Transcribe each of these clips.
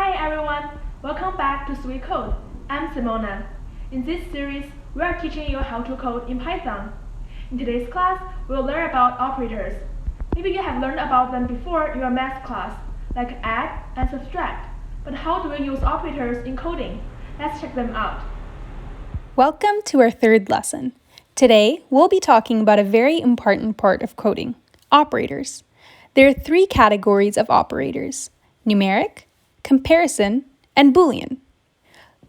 Hi everyone, welcome back to SWE Code. I'm Simona. In this series, we are teaching you how to code in Python. In today's class, we'll learn about operators. Maybe you have learned about them before in your math class, like add and subtract. But how do we use operators in coding? Let's check them out. Welcome to our third lesson. Today, we'll be talking about a very important part of coding, operators. There are three categories of operators: numeric, comparison, and Boolean.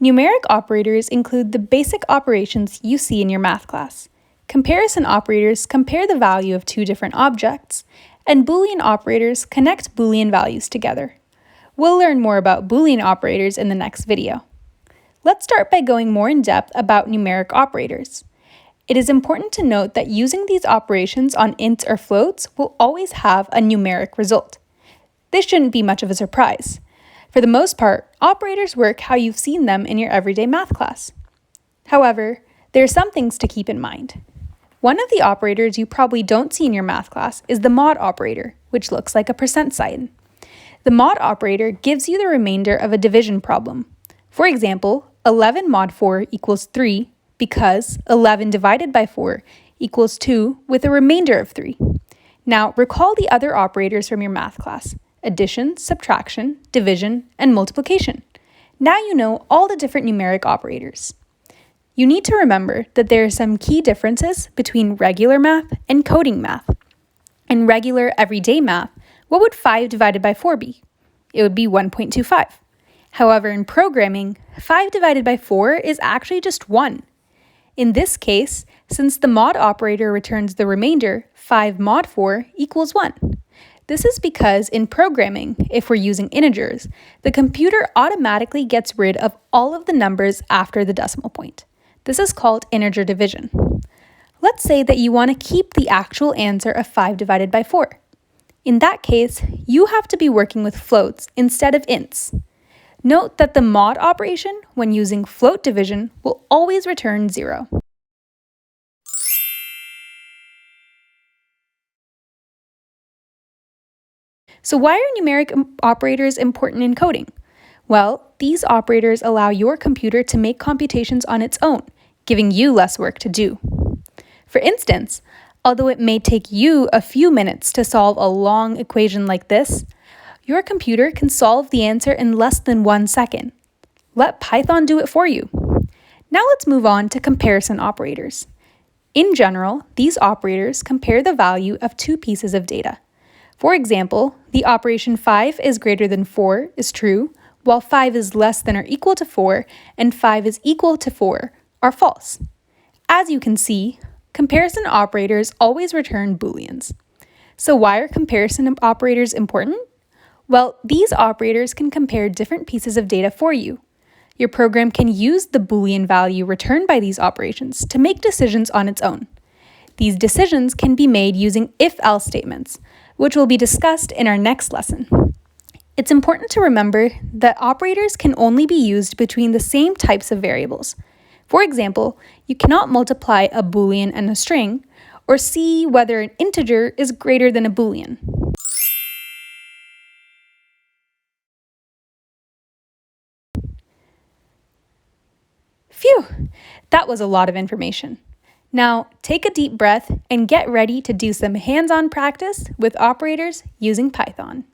Numeric operators include the basic operations you see in your math class. Comparison operators compare the value of two different objects, and Boolean operators connect Boolean values together. We'll learn more about Boolean operators in the next video. Let's start by going more in depth about numeric operators. It is important to note that using these operations on ints or floats will always have a numeric result. This shouldn't be much of a surprise. For the most part, operators work how you've seen them in your everyday math class. However, there are some things to keep in mind. One of the operators you probably don't see in your math class is the mod operator, which looks like a percent sign. The mod operator gives you the remainder of a division problem. For example, 11 mod 4 equals 3 because 11 divided by 4 equals 2 with a remainder of 3. Now, recall the other operators from your math class: addition, subtraction, division, and multiplication. Now you know all the different numeric operators. You need to remember that there are some key differences between regular math and coding math. In regular everyday math, what would 5 divided by 4 be? It would be 1.25. However, in programming, 5 divided by 4 is actually just 1. In this case, since the mod operator returns the remainder, 5 mod 4 equals 1. This is because in programming, if we're using integers, the computer automatically gets rid of all of the numbers after the decimal point. This is called integer division. Let's say that you want to keep the actual answer of 5 divided by 4. In that case, you have to be working with floats instead of ints. Note that the mod operation, when using float division, will always return 0. So why are numeric operators important in coding? Well, these operators allow your computer to make computations on its own, giving you less work to do. For instance, although it may take you a few minutes to solve a long equation like this, your computer can solve the answer in less than 1 second. Let Python do it for you. Now let's move on to comparison operators. In general, these operators compare the value of two pieces of data. For example, the operation 5 is greater than 4 is true, while 5 is less than or equal to 4 and 5 is equal to 4 are false. As you can see, comparison operators always return Booleans. So why are comparison operators important? Well, these operators can compare different pieces of data for you. Your program can use the Boolean value returned by these operations to make decisions on its own. These decisions can be made using if-else statements, which will be discussed in our next lesson. It's important to remember that operators can only be used between the same types of variables. For example, you cannot multiply a Boolean and a string, or see whether an integer is greater than a Boolean. Phew, that was a lot of information. Now, take a deep breath and get ready to do some hands-on practice with operators using Python.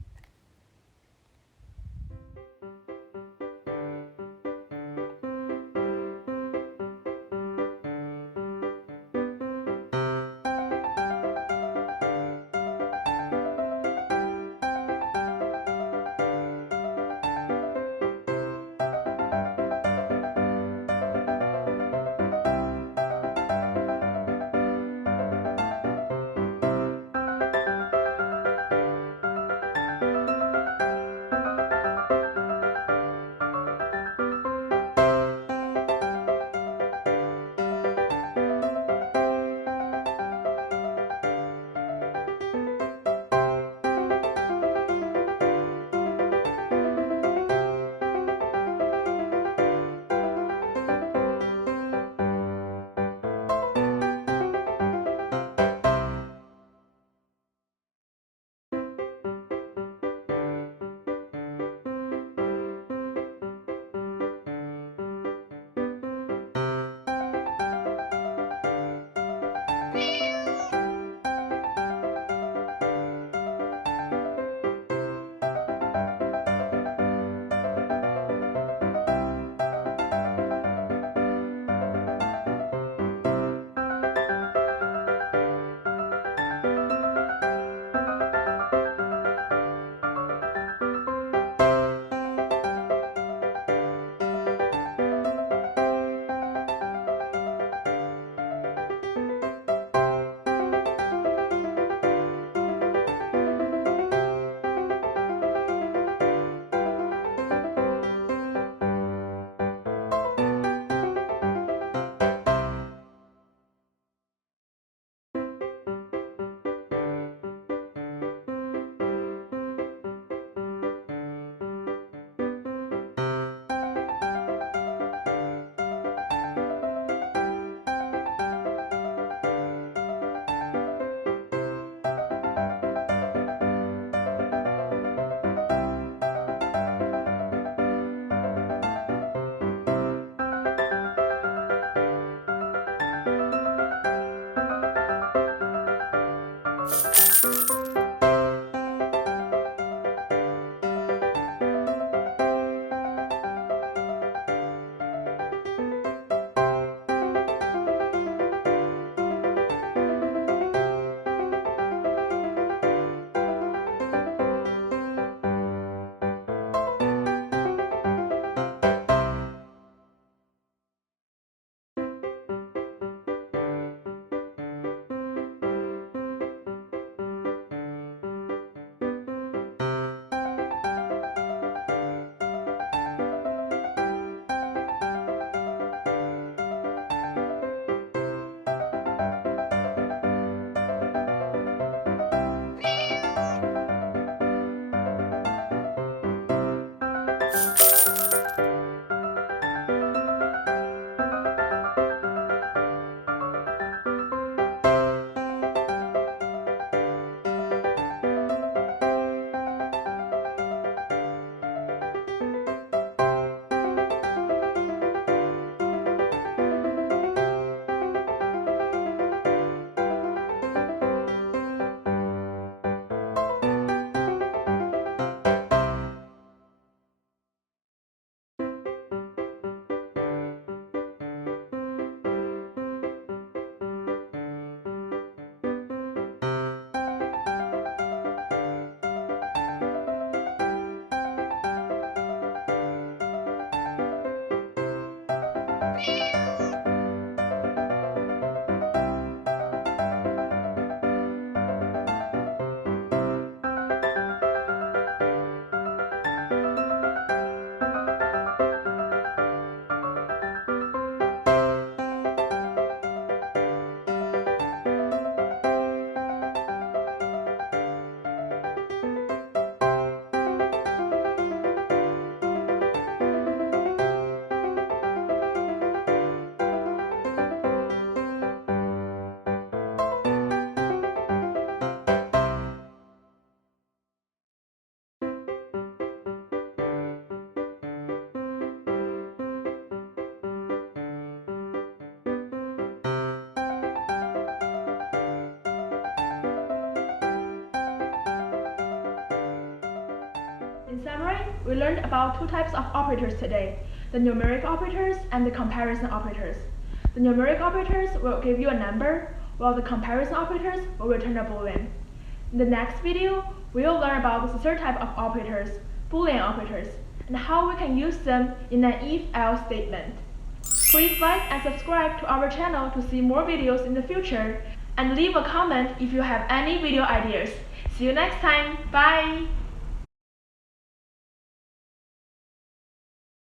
we learned about two types of operators today, the numeric operators and the comparison operators. The numeric operators will give you a number, while the comparison operators will return a boolean. In the next video, we will learn about the third type of operators, boolean operators, and how we can use them in an if-else statement. Please like and subscribe to our channel to see more videos in the future, and leave a comment if you have any video ideas. See you next time. Bye!